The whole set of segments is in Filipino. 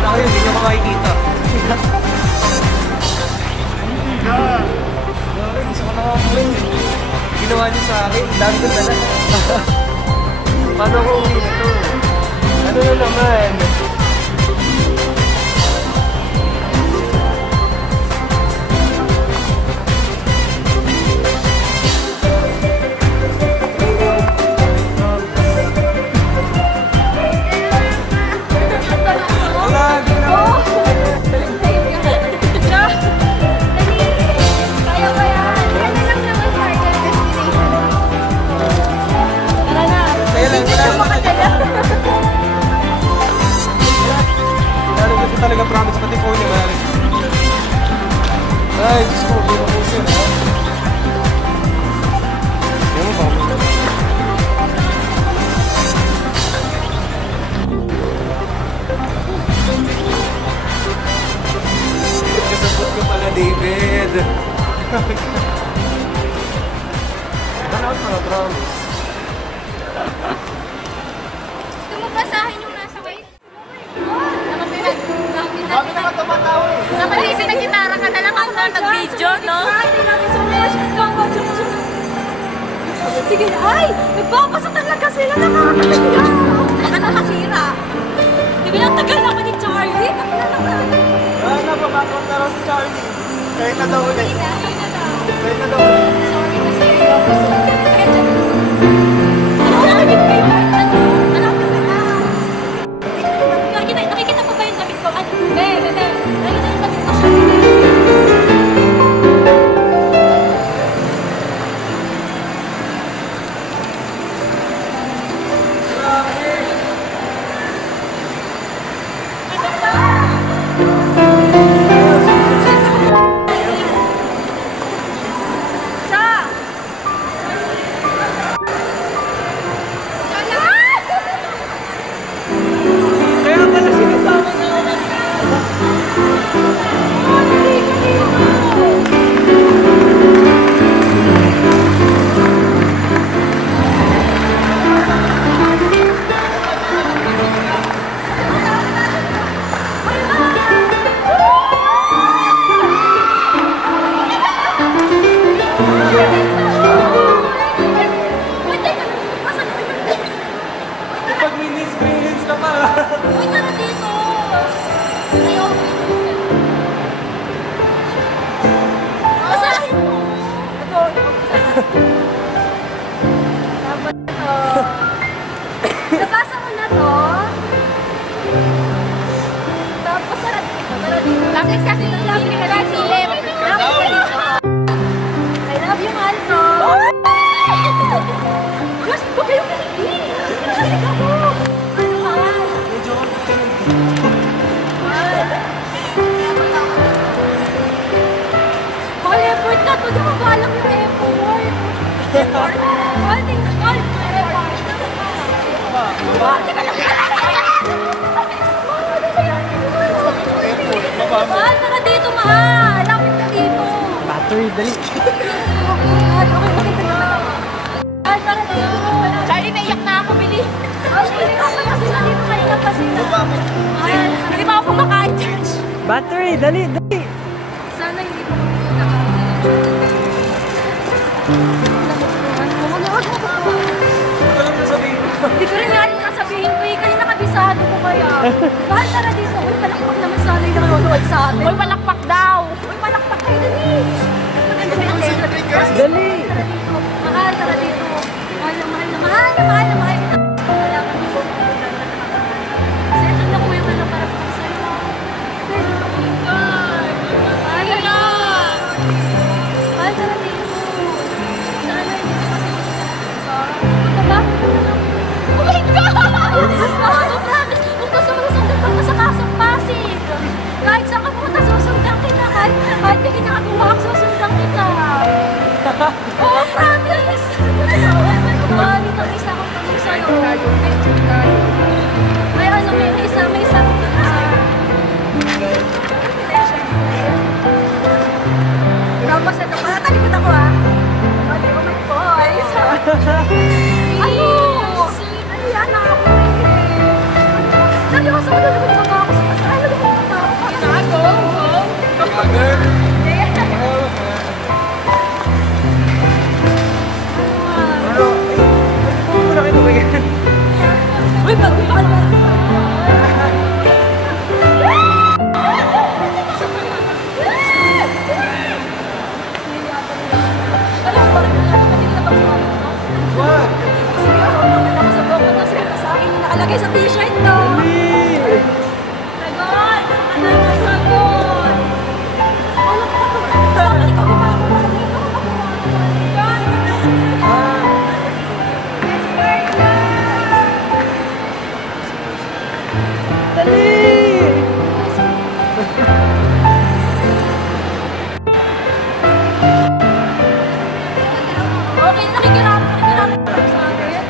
Wala kayo, hindi nyo ka makikita. Gusto ko nakakulit. Ginawa niyo sa akin, dami ko dala. Paano ko uwi nito? Ano na naman? Talaga promise pati po niya man. Ay, Diyos ko, hindi mo po siya. Yan mo ba? Kasabot ko pala, David. Manood pa na, promise. Gusto mo basahin yung nasa way? Bakit naman tumatawa eh? Nakalisip na gitara ka na lang ako na nag-video, no? Sige, ay! Nagbabasa talaga sila, nakakasira! Ano kasira? Di ba yung tagal naman ni Charlie? Napapakot na raw si Charlie. Kahit na daw ulit. Kahit na daw ulit. Sorry kasi, nakinig kayo. Nakikita mo ba yung damit ko? Nakikita yung damit ko siya. Nabasa mo na to? Tapos sarap dito. Lapis kasi ng lapis ka na silip. Lapis ka dito. I love you, mahal ko. Gosh, huwag kayong nakinig. Nakinig ako. Ano mahal? Medyo mahal, effort na to. Di mo ba alam yung effort? Effort? Mahal, thank you. Mahal, mahal, tara dito, mahal. Lapit ka dito. battery, dali. Mahal, okay, makita naman ako. Mahal, tara dito. Charlie, naiyak na ako, Billy. Mahal, hindi ako kasi nandito kanina pa sila. Mahal, hindi pa ako kumakain, George. Battery, dali, dali. Sana hindi ko kumakain. Hindi ko rin nga rin kasabihin ko eh, kasi nakabisado ko kaya. Mahal, tara dito. Uy, palakpak naman sana yung nanonood sa atin. Uy, palakpak daw. Uy, palakpak kayo dali. Dali. Tara dito. Mahal, tara dito. Mahal na, mahal na, mahal na, mahal na, mahal na. Wala ka dito. Settle na ko yung ano para po sa'yo. Mahal na. Mahal, tara dito. Sana hindi ko kasi punta ba? Oh my God! No, promise! Kung gusto mo susundan ka sa Kasang Pasig, kahit saan ka pumunta, susundan kita. Kahit hindi kinakagawa ka, susundan kita. Oh, promise! Dito ang isa akong tanong sa'yo. Ay, ano, may isa akong tanong sa'yo. Tapos ito, talikod ako ah. Oh my boys! Ano? nakalagay sa t-shirt to. Sagot! Ano ang sagot? Wala ka to. Bakit ikaw gumagawa? John, okay, nakikirap sa akin.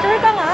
Sure ka nga.